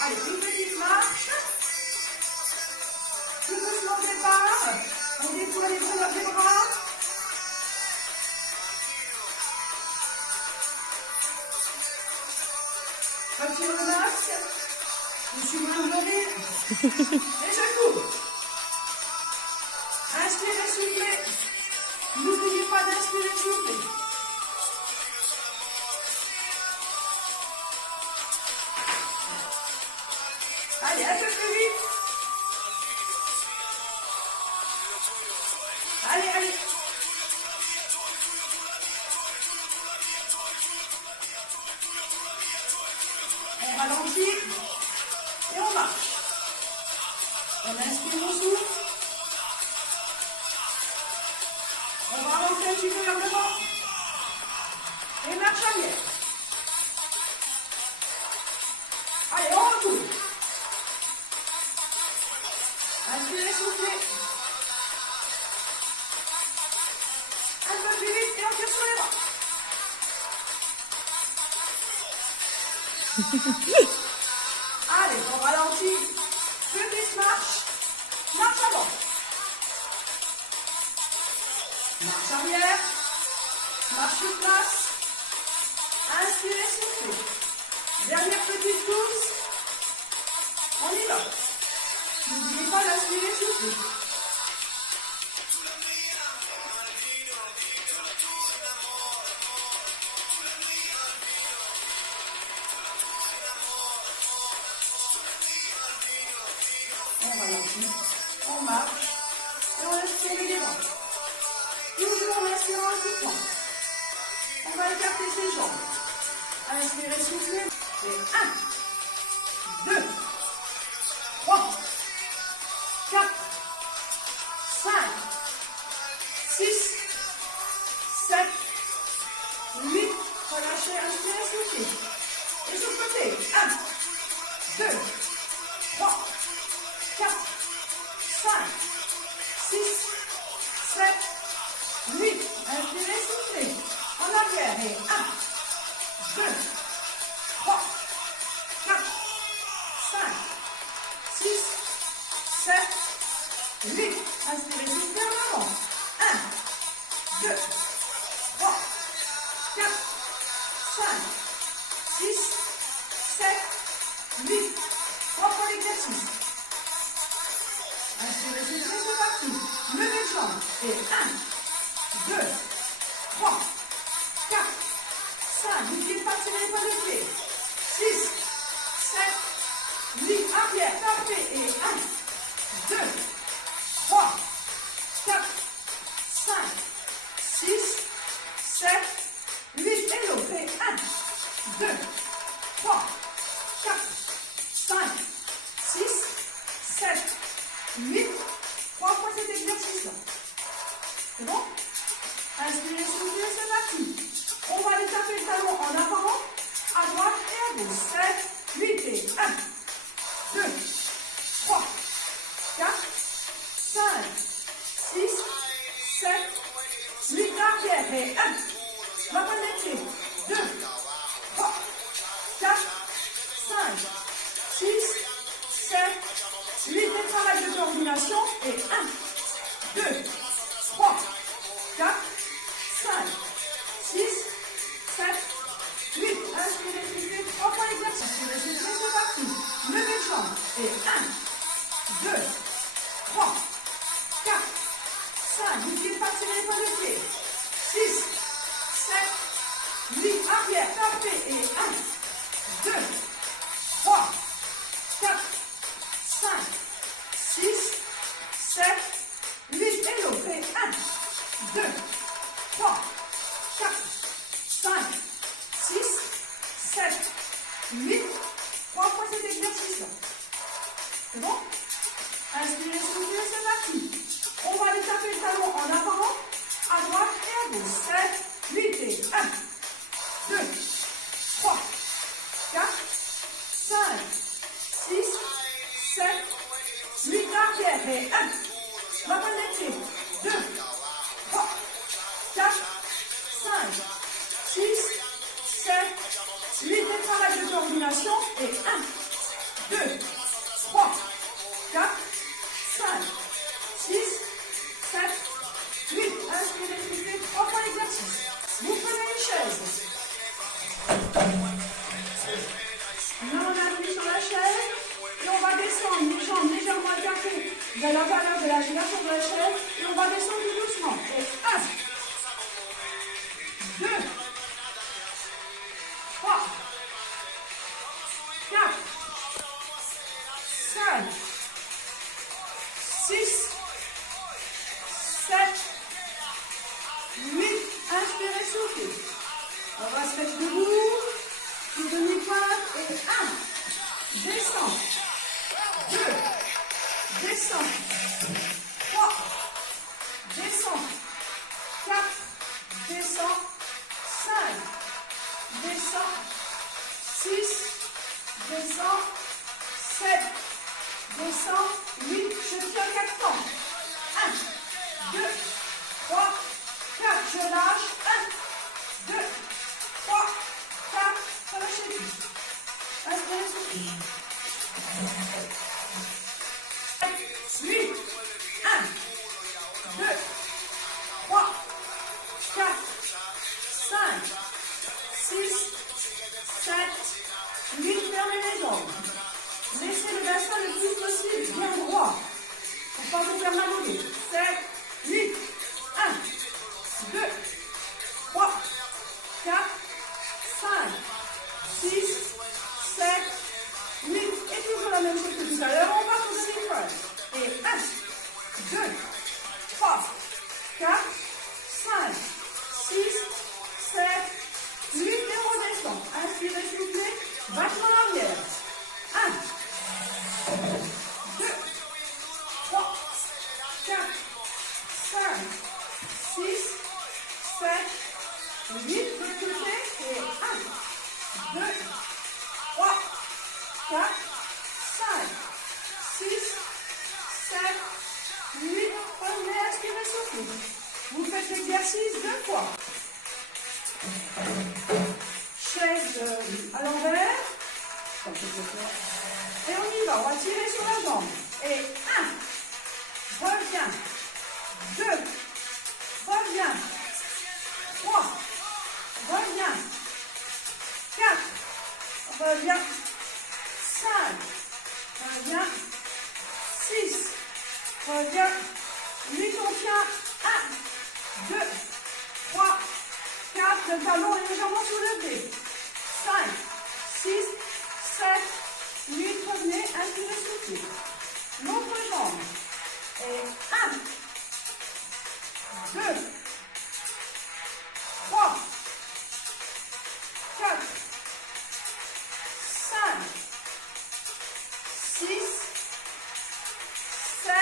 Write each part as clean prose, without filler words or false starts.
Allez, une petite marche. Tout doucement au départ. On déploie les bras. Retire le masque. Je suis moins levé. Et je cours. Inspirez, soufflez. N'oubliez pas d'inspirer, souffler. Allez, un peu plus vite. Allez, allez. On ralentit et on marche. On inspire, on souffle. On va avancer un petit peu vers devant. Et marche arrière. Allez, on retourne. Inspirez, soufflez. Un peu plus vite et on tire sur les bras. Allez, on ralentit. Petite marche. Marche avant. Marche arrière. Marche sur place. Inspirez, soufflez. Dernière petite course. On y va. N'oubliez pas d'inspirer, souffler. On ralentit, on marche et on laisse tomber les bras. Toujours en inspirant en soufflant. On va écarter ses jambes. Inspirez, soufflez. Et 1, 2, 3, 4, 5, 6, 7, 8. Relâchez, inspirez, soufflez. Et sur le côté. 1, 2, 3, 4, 5, 6, 7, 8. Inspirez, soufflez. En arrière. Et 1, 2, 3, 4, 5, 6, 7, 8. Inspirez, soufflez en avant. 1, 2, 3, 4, 5, 6, 7, 8. 3 fois l'exercice. Inspirez, soufflez, c'est parti. Levez les jambes. Et 1, 2, 3, 4, 5. N'oubliez pas de tirer les points de pied. 6, 7, 8. Arrière, parfait. Et 1, 2, 3, 4, 5, 6, 7, 8. Et l'autre. Et 1, 2, 3, 4, 5, 6, 7, 8. 3 fois cet exercice-là. C'est bon? Inspirez, soufflez, c'est parti. On va aller taper le talon en avant, à droite et à gauche. 7, 8 et 1, 2, 3, 4, 5, 6, 7, 8. Arrière et 1. La pointe des pieds. 2, 3, 4, 5, 6, 7, 8. Et travail de coordination. Et 1, 2, 3, 4, 5, 6, 7, 8. Inspirez, soufflez. 3 fois l'exercice. Inspirez, soufflez, c'est parti. Levez les jambes. Et 1, 2, 3, 4, 5. N'oubliez pas de tirer les points de pied. 6, 7, 8. Arrière, parfait. Et 1, 2, 3, 4, 5, 6, 7, 8. Et l'autre. Et 1, 2, 3, 4, 5, 6, 7, 8. 3 fois cet exercice-là. C'est bon? Inspirez, soufflez, c'est parti. On va aller taper le talon en avant, à droite et à gauche. 7, 8 et 1, 2, 3, 4, 5, 6, 7, 8. Arrière et 1. La pointe des pieds. 2, 3, 4, 5, 6, 7, 8. Et travail de coordination. Et 1, 2, Vous allez en parler de la génération de la chaise et on va descendre tout doucement. Et 1, 2, 3, 4, 5, 6, 7, 8. Inspirez, soufflez. On va se mettre debout. Tout demi-pointe. Et 1. Descend. 2. Descend. 3. Descend. 4. Descend. 5. Descend. 6. Descend. 7. Descend. 8. Je tiens 4 temps. 1, 2, 3, 4. Je lâche. 1, 2, 3, 4. Relâchez tout. Inspirez, soufflez. 8, 1, 2, 3, 4, 5, 6, 7, 8. Fermez les jambes. Laissez le bassin le plus possible bien droit. Pour ne pas vous faire mal au dos. 7, 8, 1, 2, 3, 4, 5, 6, 7, 8. Et toujours la même chose que tout à l'heure. On va au demi-pointe. Et 1, 2, 3, 4, 5, 6, 7, 8. Et on redescend. Inspirez, soufflez. Battement en arrière. 1, 2, 3, 4, 5, 6, 7, 8. De l'autre côté. Et 1, 2, 3, 4, 5, 6, 7, 8. Revenez, inspirez, soufflez. Vous faites l'exercice 2 fois. Chaise à l'envers. Comme je peux faire. Et on y va. On va tirer sur la jambe. Et 1. Reviens. 2. Reviens. 3. Reviens. 4. Reviens. 5. Reviens. 6. Reviens. 8. On tient. 1, 2, 3, 4. Le talon est légèrement soulevé. 5, 6, 7, 8. Revenez. Inspirez, soufflez. L'autre jambe. Et 1, 2, 3, 4, 5, 6, 7,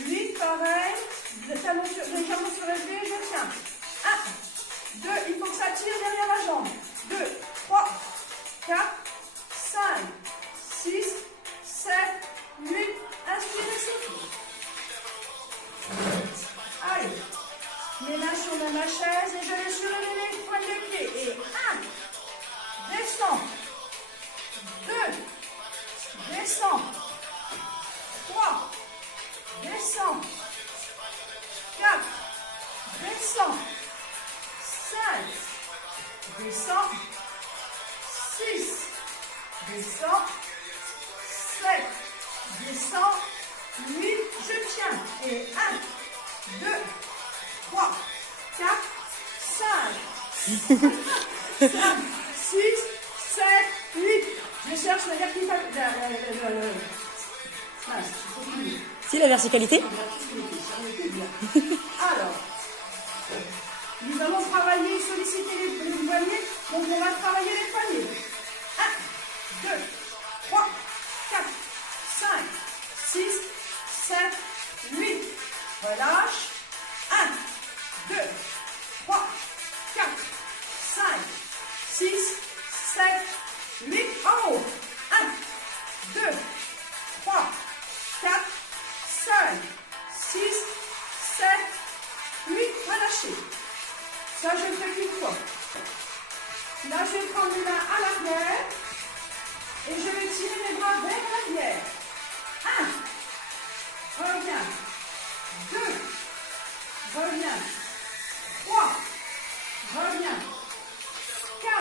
8. Pareil. Le talon légèrement surélevé. Je tiens. 1, 2. Il faut que ça tire derrière la jambe. 2, 3, 4, 5, 6, 7, 8. Inspirez, soufflez. Allez. Mes mains sur ma chaise et je vais surélever les pointes des pieds. Et 1. Descends. 2. Descends. 3. Descends. 4. Descends. 5. Descends. 6. Descends. 7. Descends. 8. Je tiens. Et 1, 2, 3, 4, 5, 6, 7, 8. Je cherche la verticalité. Si, la verticalité. Alors, nous allons travailler, solliciter les poignets. Donc, on va travailler les poignets. 1, 2, 3, 4, 5, 6, 7, 8. Relâche. 1, 2, 3, 4, 5, 6, 7, 8. En haut. 1, 2, 3, 4, 5, 6, 7, 8. Relâchez. Ça, je le fais qu'une fois. Là, je vais prendre mes mains à l'arrière et je vais tirer mes bras vers l'arrière. 1. Reviens. 2. Reviens. 3. Reviens. 4.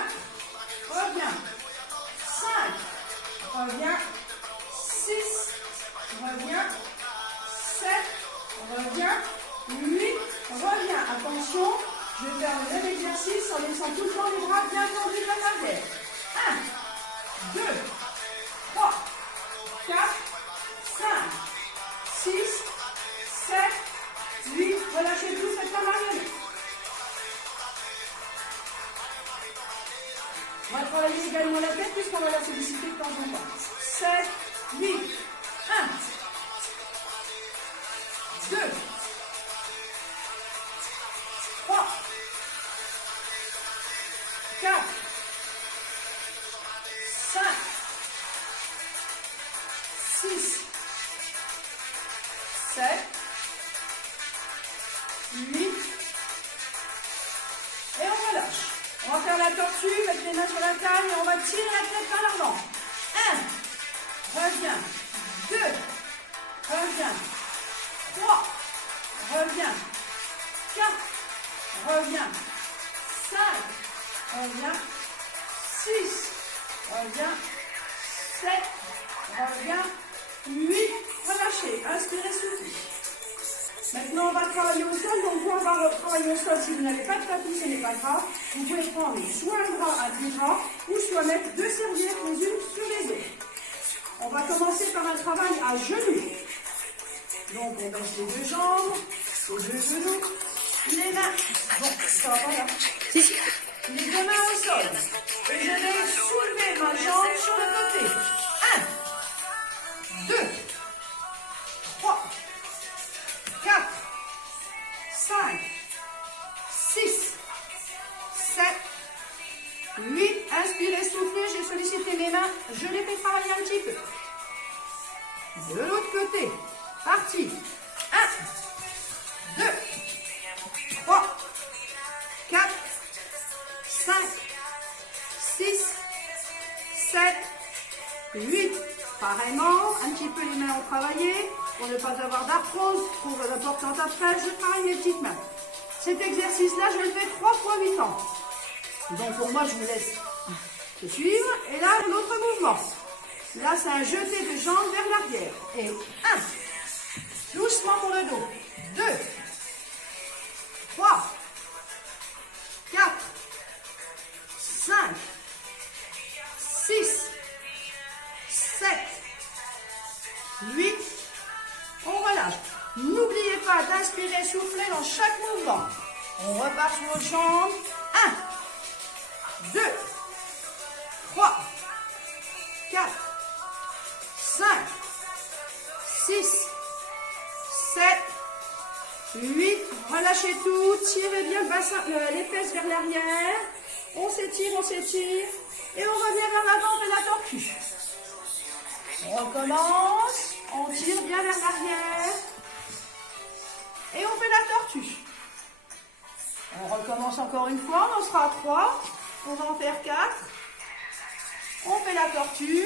Reviens. 5. Reviens. 6. reviens. 7, reviens. 8, reviens. Attention, je vais faire le même exercice en laissant tout le temps les bras bien tendus vers l'arrière. 1, 2, 3, 4, 5, 6, 7, 8. Relâchez tout, faites la marionnette. On va travailler également la tête puisqu'on va la solliciter de temps en temps. 7, 8, 1, 2, 3, 4, 5, 6, 7, 8, et on relâche. On va faire la tortue, mettre les mains sur la taille et on va tirer la tête vers l'avant. 1, reviens. 2, reviens. 3, reviens. 4, reviens. 5, reviens. 6, reviens. 7, reviens. 8, relâchez. Inspirez, soufflez. Maintenant, on va travailler au sol. Donc, on va travailler au sol. Si vous n'avez pas de tapis, ce n'est pas grave. Vous pouvez prendre soit un bras à 10 bras ou soit mettre 2 serviettes les unes sur les autres. On va commencer par un travail à genoux. Donc, on baisse les 2 jambes, les 2 genoux, les mains. Bon, ça va pas là. Les 2 mains au sol. Et je vais soulever ma jambe sur le côté. 1, 2, 3, 4, 5, 6, 7, 8. Inspirez, soufflez. J'ai sollicité mes mains. Je les fais travailler un petit peu. De l'autre côté. Parti. 1, 2, 3, 4, 5, 6, 7, 8. Pareillement, un petit peu les mains ont travaillé. Pour ne pas avoir d'arthrose, pour l'importante après, je travaille mes petites mains. Cet exercice-là, je le fais 3 fois 8 ans. Donc pour moi, je me laisse suivre. Et là, l'autre mouvement. Là, c'est un jeté de jambes vers l'arrière. Et 1, doucement pour le dos. 2, 3, 4, 5, 6, 7, 8. On relâche. N'oubliez pas d'inspirer, souffler dans chaque mouvement. On repart sur nos jambes. 1, 2, 3, 4, 5, 6, 7, 8. Relâchez tout. Tirez bien le bassin, les fesses vers l'arrière. On s'étire, on s'étire. Et on revient vers l'avant, on fait la tortue. On recommence. On tire bien vers l'arrière. Et on fait la tortue. On recommence encore une fois. On en sera à 3. On va en faire 4. On fait la tortue.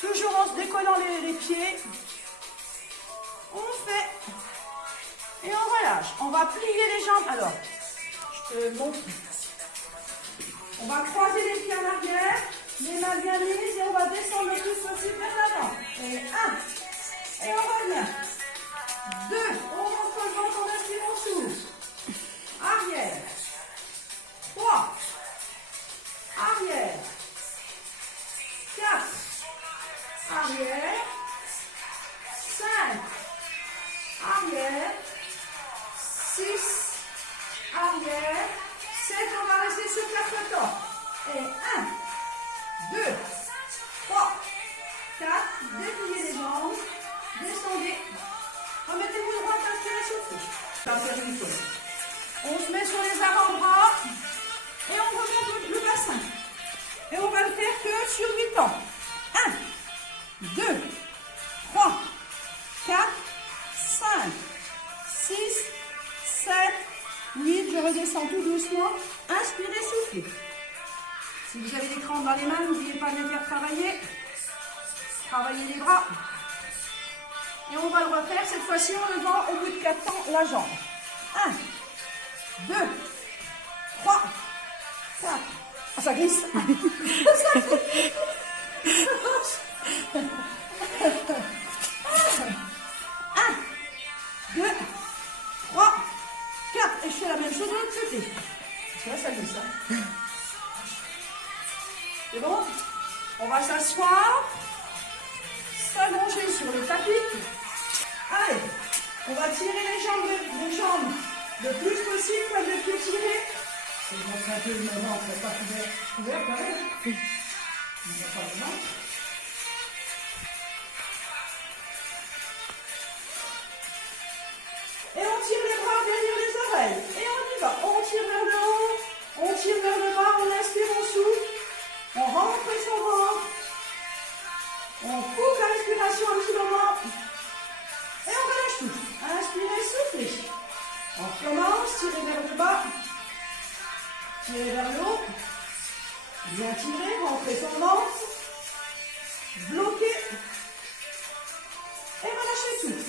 Toujours en se décollant les pieds. On fait. Et on relâche. On va plier les jambes. Alors, je te montre. On va croiser les pieds en arrière. Les mains bien mises et on va descendre le plus possible vers l'avant. Et 1. Et on revient. 2. On monte le ventre, on inspire, on souffle. Arrière. 3. Arrière. 4. Arrière. 5. Arrière. 6. Arrière. 7. On va rester sur 4 temps. Et 1. 2, 3, 4, dépliez les jambes, descendez, remettez-vous droite, inspirez, soufflez. Ça va faire une fois. On se met sur les avant-bras et on remonte le bassin. Et on va le faire que sur 8 ans. 1, 2, 3, 4, 5, 6, 7, 8. Je redescends tout doucement. Inspirez, soufflez. Si vous avez des crampes dans les mains, n'oubliez pas de les faire travailler. Travaillez les bras. Et on va le refaire cette fois-ci en levant au bout de 4 temps la jambe. 1, 2, 3, 4. Ah, ça glisse. Ça glisse. va s'asseoir, s'allonger sur le tapis. Allez, on va tirer les jambes le plus possible, pointe de pied tiré. Je vais mettre un peu le ventre, pas couvert quand même. On ne va pas le ventre. Et on tire les bras derrière les oreilles. Et on y va. On tire vers le haut, on tire vers le bas, on inspire, on souffle. On rentre son ventre. On coupe la respiration un petit moment. Et on relâche tout. Inspirez, soufflez. On recommence, tirez vers le bas. Tirez vers le haut. Bien tirer, rentrez son ventre. Bloquez. Et relâchez tout.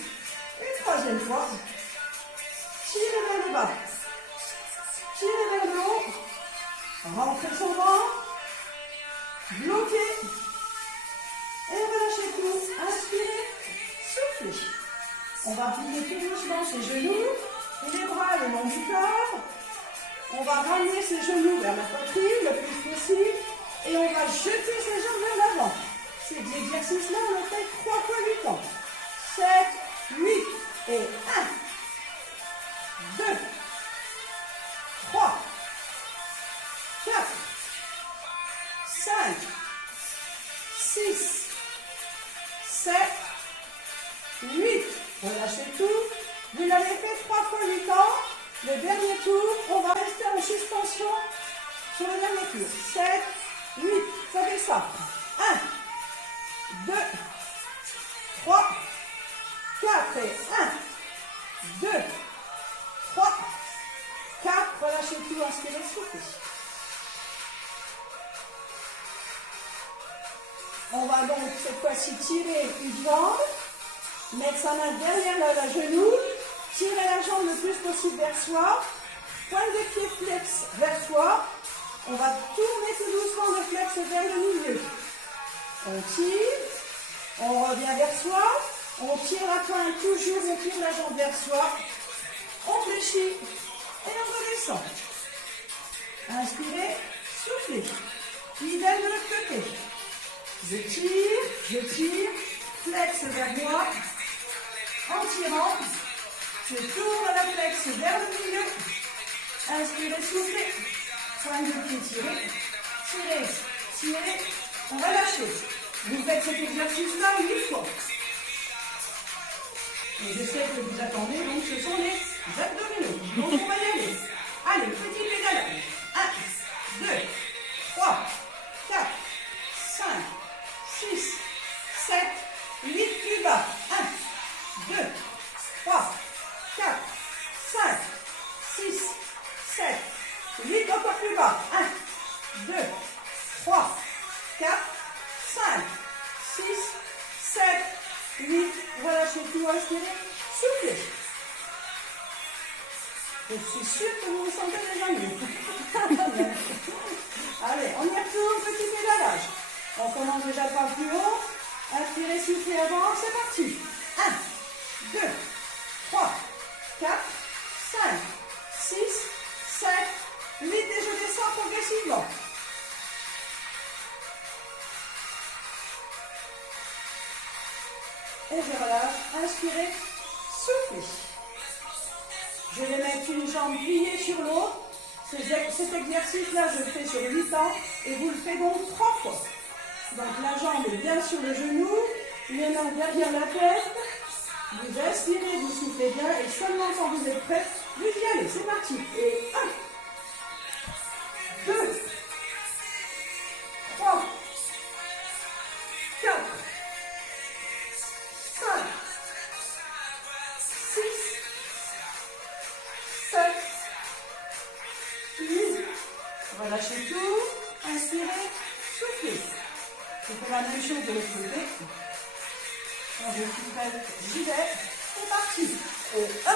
Une troisième fois. Tirez vers le bas. Tirez vers le haut. Rentrez son ventre. Bloquez. Et relâchez tout. Inspirez. Soufflez. On va plier tout doucement ses genoux. Et les bras le long du corps. On va ramener ses genoux vers la poitrine le plus possible. Et on va jeter ses jambes vers l'avant. Cet exercice-là, on le fait 3 fois 8 ans. 7, 8 et 1, 2, 3, 4, 5, 6, 7, 8. Relâchez tout. Vous l'avez fait 3 fois 8 ans. Le dernier tour, on va rester en suspension sur le dernier tour. 7, 8. Ça fait ça. 1, 2, 3, 4 et 1, 2, 3, 4. Relâchez tout, inspirez, soufflez. On va donc cette fois-ci tirer une jambe, mettre sa main derrière la genou, tirer la jambe le plus possible vers soi, pointe de pied flex vers soi. On va tourner tout doucement le flex vers le milieu. On tire, on revient vers soi, on tire la pointe toujours, on tire la jambe vers soi, on fléchit et on redescend. Inspirez, soufflez. Idem de l'autre côté. Je tire, flex vers moi. En tirant, je tourne la flex vers le milieu. Inspirez, soufflez. Pointe de pied tiré. Tirez, on va lâcher. Vous faites cet exercice-là 8 fois. Et je sais que vous attendez, donc ce sont les abdominaux. Donc on va y aller. Allez, petit pédalage. 1, 2, 3, 4, 5, 6, 7, 8, plus bas. 1, 2, 3, 4, 5, 6, 7, 8, encore plus bas. 1, 2, 3, 4, 5, 6, 7, 8. Relâchez tout, inspirez, soufflez. Je suis sûre que vous vous sentez déjà mieux. Allez, on y retourne, petit pédalage. On commence déjà par plus haut. Inspirez, soufflez avant, c'est parti. 1, 2, 3, 4, 5, 6, 7, 8 et je descends progressivement. Et je relâche, inspirez, soufflez. Je vais mettre une jambe pliée sur l'autre. Cet exercice-là, je le fais sur 8 ans et vous le faites donc 3 fois. Donc la jambe est bien sur le genou, les mains derrière la tête. Vous inspirez, vous soufflez bien et seulement quand vous êtes prêts, vous y allez. C'est parti. Et 1, 2, 3, 4, 5, 6, 7, 8. Relâchez tout. Inspirez, soufflez. Je fais la même chose de l'autre côté. Quand je suis prête, j'y vais. C'est parti. Et 1,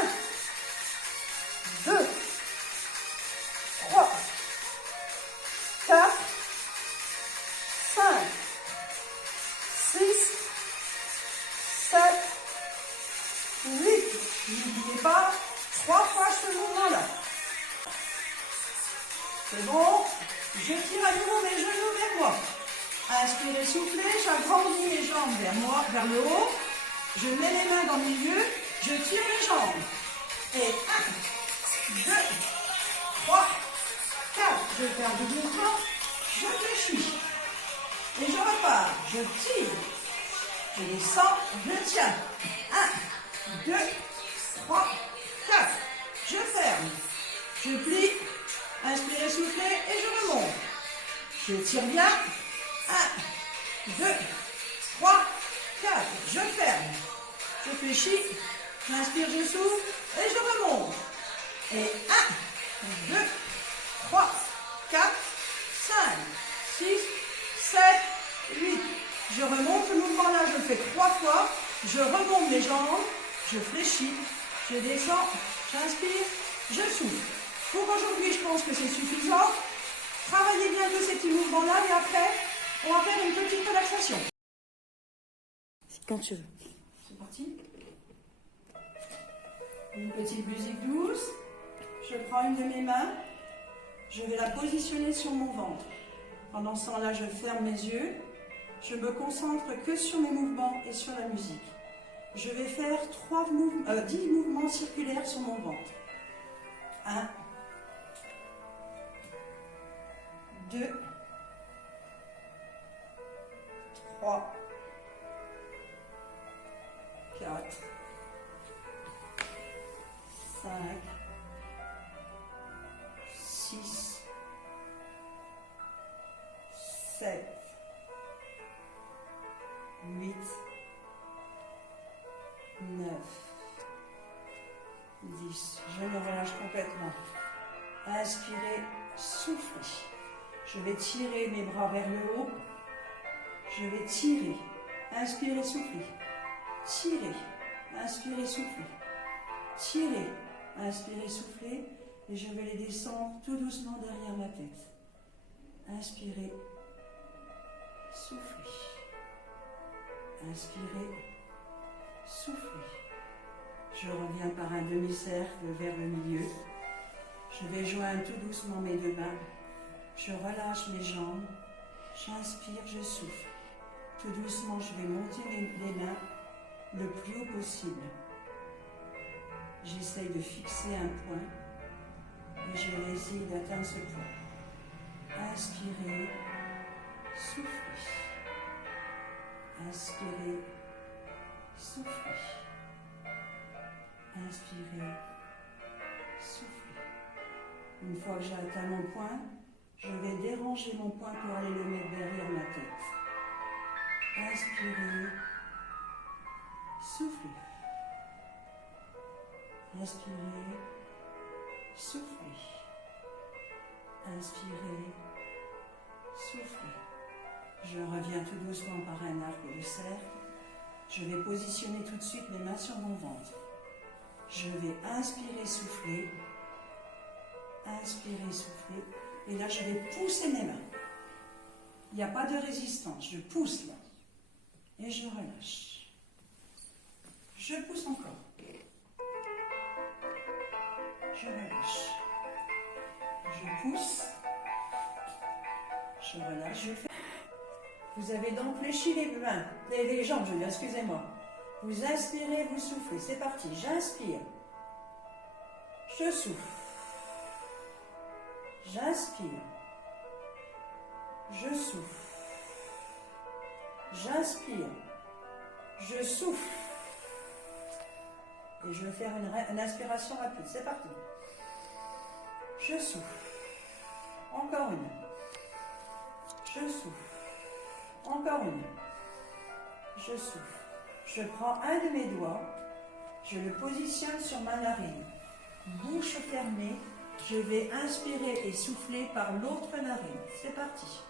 2, 3, 4, 5, 6, 7, 8. N'oubliez pas, 3 fois ce mouvement-là. C'est bon. Je tire à nouveau mes genoux vers moi. Inspire. Inspirez, soufflez, j'agrandis mes jambes vers moi, vers le haut. Je mets les mains dans le milieu, je tire les jambes. Et 1, 2, 3, 4. Je fais un double mouvement, je fléchis. Et je repars, je tire. Je descends, je tiens. 1, 2, 3, 4. Je ferme. Je plie. Inspirez, soufflez et je remonte. Je tire bien. 1, 2, 3, 4. Je ferme. Je fléchis. J'inspire, je souffle et je remonte. Et 1, 2, 3, 4, 5, 6, 7, 8. Je remonte ce mouvement-là, je le fais 3 fois. Je remonte mes jambes. Je fléchis. Je descends. J'inspire. Je souffle. Pour aujourd'hui, je pense que c'est suffisant. Travaillez bien tous ces petits mouvements-là et après, on va faire une petite relaxation. Quand tu veux. C'est parti. Une petite musique douce. Je prends une de mes mains. Je vais la positionner sur mon ventre. Pendant ce temps-là, je ferme mes yeux. Je me concentre que sur mes mouvements et sur la musique. Je vais faire 10 mouvements circulaires sur mon ventre. 1, 2, 3, 4, 5, 6, 7, 8, 9, 10. Je me relâche complètement. Inspirez, soufflez. Je vais tirer mes bras vers le haut. Je vais tirer. Inspirez, soufflez. Tirez. Inspirez, soufflez. Tirez. Inspirez, soufflez. Et je vais les descendre tout doucement derrière ma tête. Inspirez. Soufflez. Inspirez. Soufflez. Je reviens par un demi-cercle vers le milieu. Je vais joindre tout doucement mes deux mains. Je relâche mes jambes. J'inspire, je souffle. Tout doucement, je vais monter les mains le plus haut possible. J'essaye de fixer un point et je vais essayer d'atteindre ce point. Inspirez, soufflez. Inspirez, soufflez. Inspirez, soufflez. Une fois que j'ai atteint mon point, je vais déranger mon point pour aller le mettre derrière ma tête. Inspirez, soufflez. Inspirez, soufflez. Inspirez, soufflez. Je reviens tout doucement par un arc de cercle. Je vais positionner tout de suite mes mains sur mon ventre. Je vais inspirer, souffler. Inspirer, souffler. Et là, je vais pousser mes mains. Il n'y a pas de résistance. Je pousse là. Et je relâche. Je pousse encore. Je relâche. Je pousse. Je relâche. Je fais. Vous avez donc fléchi les mains, les jambes, je veux dire, excusez-moi. Vous inspirez, vous soufflez. C'est parti. J'inspire. Je souffle. J'inspire. Je souffle. J'inspire. Je souffle. Et je vais faire une inspiration rapide. C'est parti. Je souffle. Encore une. Je souffle. Encore une. Je souffle. Je prends un de mes doigts. Je le positionne sur ma narine. Bouche fermée. Je vais inspirer et souffler par l'autre narine. C'est parti.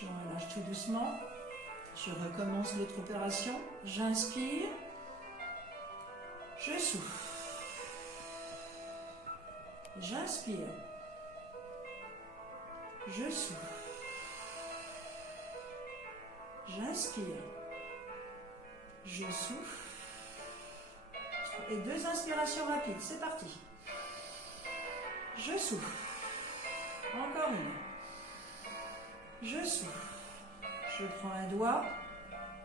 Je relâche tout doucement. Je recommence l'autre opération. J'inspire. Je souffle. J'inspire. Je souffle. J'inspire. Je souffle. Et 2 inspirations rapides. C'est parti. Je souffle. Encore une. Je souffle. Je prends un doigt.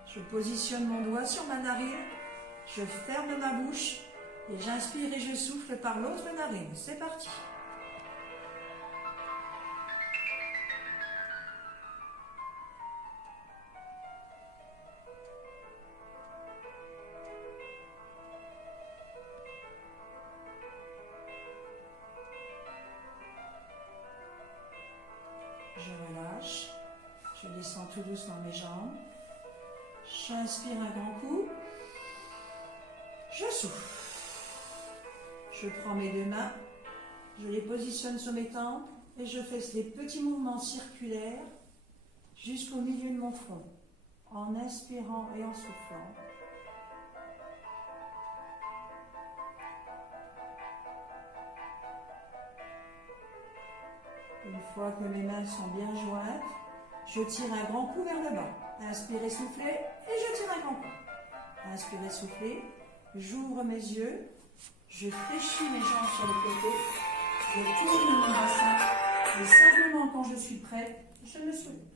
Je positionne mon doigt sur ma narine. Je ferme ma bouche. Et j'inspire et je souffle par l'autre narine. C'est parti. Je relâche. Je descends tout doucement mes jambes. J'inspire un grand coup. Je souffle. Je prends mes 2 mains. Je les positionne sur mes tempes et je fais des petits mouvements circulaires jusqu'au milieu de mon front, en inspirant et en soufflant. Une fois que mes mains sont bien jointes, je tire un grand coup vers le bas. Inspirez, soufflez et je tire un grand coup. Inspirez, soufflez, j'ouvre mes yeux, je fléchis mes jambes sur le côté, je tourne mon bassin et simplement quand je suis prête, je me soulève.